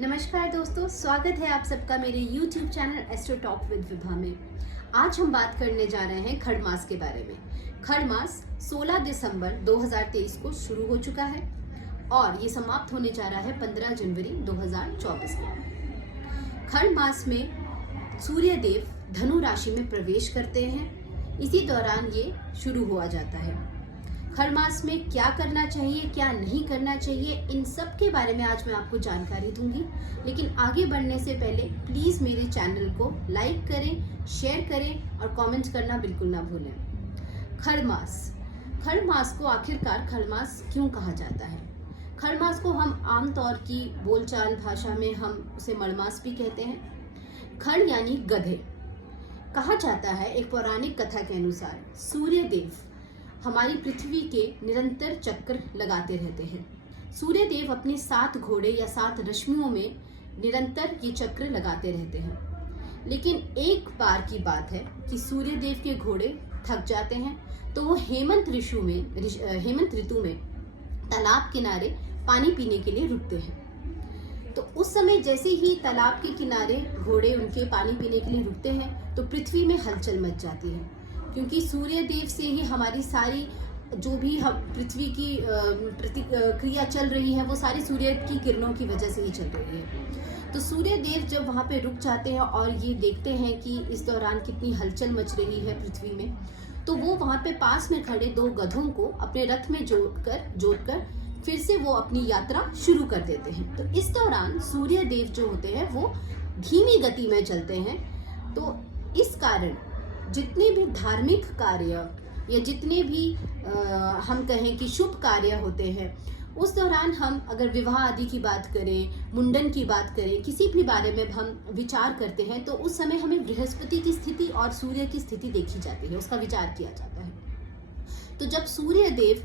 नमस्कार दोस्तों, स्वागत है आप सबका मेरे YouTube channel astro talk with Vibha में। आज हम बात करने जा रहे हैं खड़ मास के बारे में। खड़ मास 16 दिसंबर 2023 को शुरू हो चुका है और ये समाप्त होने जा रहा है 15 जनवरी 2024 को। खड़ मास में सूर्य देव धनु राशि में प्रवेश करते हैं। इसी दौरान ये शुरू हुआ जाता है। खड़ मास में क्या करना चाहिए, क्या नहीं करना चाहिए, इन सब के बारे में आज मैं आपको जानकारी दूंगी। लेकिन आगे बढ़ने से पहले प्लीज़ मेरे चैनल को लाइक करें, शेयर करें और कमेंट करना बिल्कुल ना भूलें। खड़ मास को आखिरकार खड़ मास क्यों कहा जाता है? खड़ मास को हम आमतौर की बोलचाल भाषा में हम उसे मड़मास भी कहते हैं। खड़ यानी गधे। कहा जाता है, एक पौराणिक कथा के अनुसार सूर्य देव हमारी पृथ्वी के निरंतर चक्कर लगाते रहते हैं। सूर्य देव अपने 7 घोड़े या 7 रश्मियों में निरंतर ये चक्र लगाते रहते हैं। लेकिन एक बार की बात है कि सूर्य देव के घोड़े थक जाते हैं, तो वो हेमंत ऋतु में तालाब किनारे पानी पीने के लिए रुकते हैं। तो उस समय जैसे ही तालाब के किनारे घोड़े उनके पानी पीने के लिए रुकते हैं तो पृथ्वी में हलचल मच जाती है, क्योंकि सूर्य देव से ही हमारी सारी जो भी हम पृथ्वी की प्रतिक्रिया चल रही है वो सारी सूर्य की किरणों की वजह से ही चल रही है। तो सूर्य देव जब वहाँ पे रुक जाते हैं और ये देखते हैं कि इस दौरान कितनी हलचल मच रही है पृथ्वी में, तो वो वहाँ पे पास में खड़े 2 गधों को अपने रथ में जोड़कर फिर से वो अपनी यात्रा शुरू कर देते हैं। तो इस दौरान सूर्य देव जो होते हैं वो धीमी गति में चलते हैं। तो इस कारण जितने भी धार्मिक कार्य या जितने भी हम कहें कि शुभ कार्य होते हैं, उस दौरान हम अगर विवाह आदि की बात करें, मुंडन की बात करें, किसी भी बारे में हम विचार करते हैं तो उस समय हमें बृहस्पति की स्थिति और सूर्य की स्थिति देखी जाती है, उसका विचार किया जाता है। तो जब सूर्य देव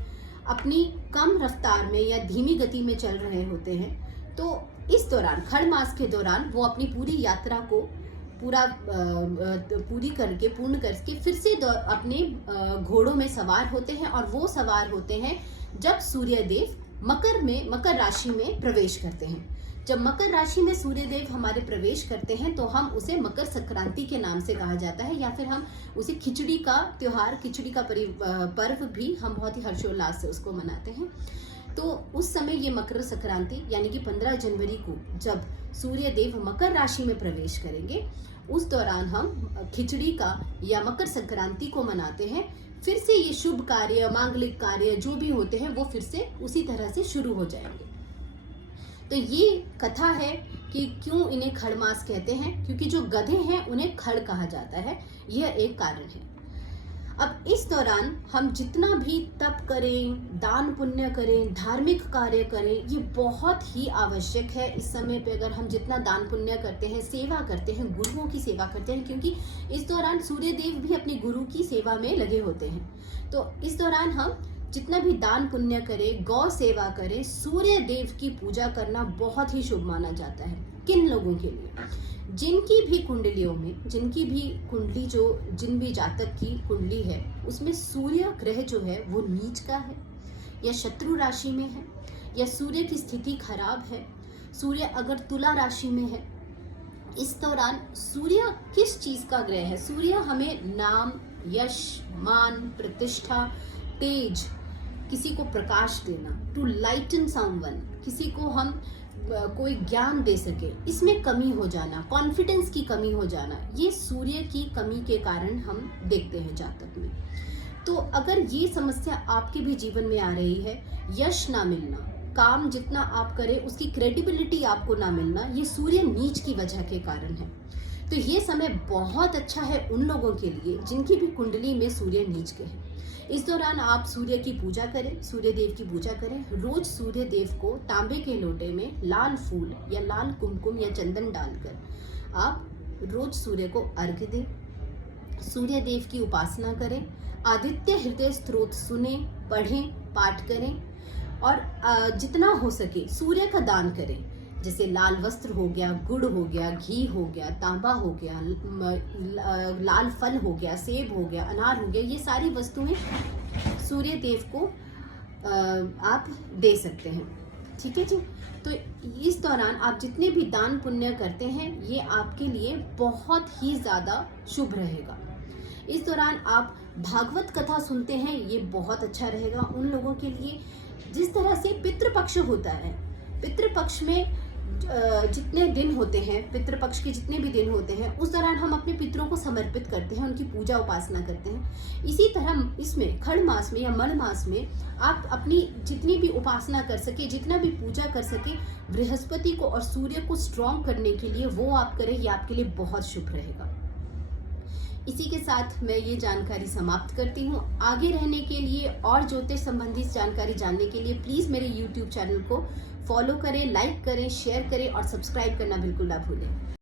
अपनी कम रफ्तार में या धीमी गति में चल रहे होते हैं, तो इस दौरान खड़ मास के दौरान वो अपनी पूरी यात्रा को पूर्ण करके फिर से अपने घोड़ों में सवार होते हैं। और वो सवार होते हैं जब सूर्य देव मकर राशि में प्रवेश करते हैं। जब मकर राशि में सूर्य देव हमारे प्रवेश करते हैं तो हम उसे मकर संक्रांति के नाम से कहा जाता है, या फिर हम उसे खिचड़ी का त्योहार, खिचड़ी का पर्व भी हम बहुत ही हर्षोल्लास से उसको मनाते हैं। तो उस समय ये मकर संक्रांति यानी कि 15 जनवरी को जब सूर्य देव मकर राशि में प्रवेश करेंगे, उस दौरान हम खिचड़ी का या मकर संक्रांति को मनाते हैं। फिर से ये शुभ कार्य, मांगलिक कार्य जो भी होते हैं वो फिर से उसी तरह से शुरू हो जाएंगे। तो ये कथा है कि क्यों इन्हें खड़ मास कहते हैं, क्योंकि जो गधे हैं उन्हें खड़ कहा जाता है, यह एक कारण है। अब इस दौरान हम जितना भी तप करें, दान पुण्य करें, धार्मिक कार्य करें, ये बहुत ही आवश्यक है। इस समय पे अगर हम जितना दान पुण्य करते हैं, सेवा करते हैं, गुरुओं की सेवा करते हैं, क्योंकि इस दौरान सूर्य देव भी अपनी गुरु की सेवा में लगे होते हैं। तो इस दौरान हम जितना भी दान पुण्य करें, गौ सेवा करें, सूर्य देव की पूजा करना बहुत ही शुभ माना जाता है। किन लोगों के लिए? जिनकी भी कुंडलियों में, जिन भी जातक की कुंडली है उसमें सूर्य ग्रह जो है वो नीच का है या शत्रु राशि में है या सूर्य की स्थिति खराब है, सूर्य अगर तुला राशि में है, इस दौरान सूर्य किस चीज का ग्रह है? सूर्य हमें नाम, यश, मान, प्रतिष्ठा, तेज, किसी को प्रकाश देना, टू लाइटन समवन, किसी को हम कोई ज्ञान दे सके, इसमें कमी हो जाना, कॉन्फिडेंस की कमी हो जाना, ये सूर्य की कमी के कारण हम देखते हैं जातक में। तो अगर ये समस्या आपके भी जीवन में आ रही है, यश ना मिलना, काम जितना आप करें उसकी क्रेडिबिलिटी आपको ना मिलना, ये सूर्य नीच की वजह के कारण है। तो ये समय बहुत अच्छा है उन लोगों के लिए जिनकी भी कुंडली में सूर्य नीच के हैं। इस दौरान आप सूर्य की पूजा करें, सूर्य देव की पूजा करें। रोज सूर्य देव को तांबे के लोटे में लाल फूल या लाल कुमकुम या चंदन डालकर आप रोज सूर्य को अर्घ्य दें। सूर्य देव की उपासना करें, आदित्य हृदय स्तोत्र सुने, पढ़ें, पाठ करें और जितना हो सके सूर्य का दान करें। जैसे लाल वस्त्र हो गया, गुड़ हो गया, घी हो गया, तांबा हो गया, लाल फल हो गया, सेब हो गया, अनार हो गया, ये सारी वस्तुएं सूर्य देव को आप दे सकते हैं। ठीक है जी। तो इस दौरान आप जितने भी दान पुण्य करते हैं ये आपके लिए बहुत ही ज़्यादा शुभ रहेगा। इस दौरान आप भागवत कथा सुनते हैं, ये बहुत अच्छा रहेगा उन लोगों के लिए। जिस तरह से पितृपक्ष होता है, पितृपक्ष में जितने दिन होते हैं, पितृपक्ष के जितने भी दिन होते हैं, उस दौरान हम अपने पितरों को समर्पित करते हैं, उनकी पूजा उपासना करते हैं। इसी तरह इसमें खड़ मास में या मड़ मास में आप अपनी जितनी भी उपासना कर सके, जितना भी पूजा कर सके, बृहस्पति को और सूर्य को स्ट्रॉन्ग करने के लिए वो आप करें, ये आपके लिए बहुत शुभ रहेगा। इसी के साथ मैं ये जानकारी समाप्त करती हूँ। आगे रहने के लिए और ज्योतिष संबंधित जानकारी जानने के लिए प्लीज़ मेरे YouTube चैनल को फॉलो करें, लाइक करें, शेयर करें और सब्सक्राइब करना बिल्कुल ना भूलें।